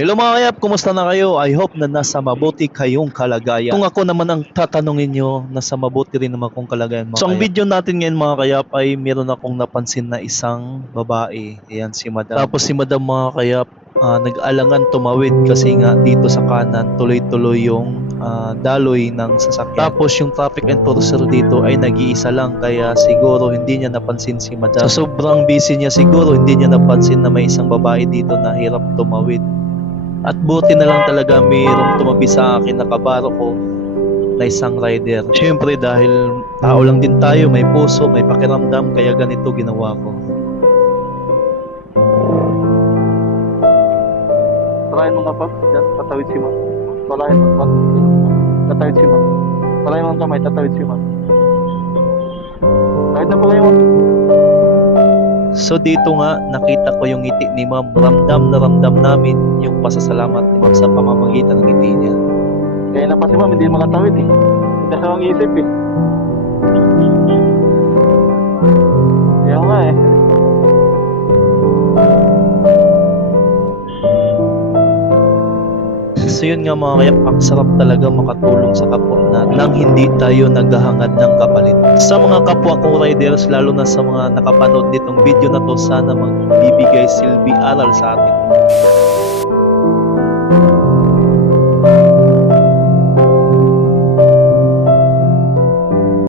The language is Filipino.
Hello mga kayap, kumusta na kayo? I hope na nasa mabuti kayong kalagayan. Kung ako naman ang tatanungin nyo, nasa mabuti rin naman kong kalagayan mga So ang kayap. video natin ngayon mga kayap ay meron akong napansin na isang babae. Ayan si madam. Tapos si madam mga kayap, ah, nag-alangan tumawid kasi nga dito sa kanan tuloy-tuloy yung ah, daloy ng sasakyan. Tapos yung traffic enforcer dito ay nag-iisa lang kaya siguro hindi niya napansin si madam. So sobrang busy niya siguro hindi niya napansin na may isang babae dito na hirap tumawid. At buti na lang talaga mayroong tumabi sa akin na kabaro ko na isang rider. Siyempre dahil tao lang din tayo, may puso, may pakiramdam, kaya ganito ginawa ko. Palayan mo nga pa. Yan, tatawid si ma'am. Palayan mo pa. Tatawid si ma'am. Palayan mo ang kamay, tatawid si ma'am. Tawid na palayan mo. So dito nga, nakita ko yung ngiti ni ma'am. Ramdam na ramdam namin yung pasasalamat ni ma'am sa pamamagitan ng ngiti niya. Kaya na pa si ma'am, hindi makatawid eh. Hindi siya ang isip eh. Kaya nga eh. So yun nga mga kaya, ang sarap talaga makatulong sa kapwa natin nang hindi tayo naghahangad ng kapalit. Sa mga kapwa kong riders, lalo na sa mga nakapanood nitong video na to, sana magbibigay silbi aral sa atin.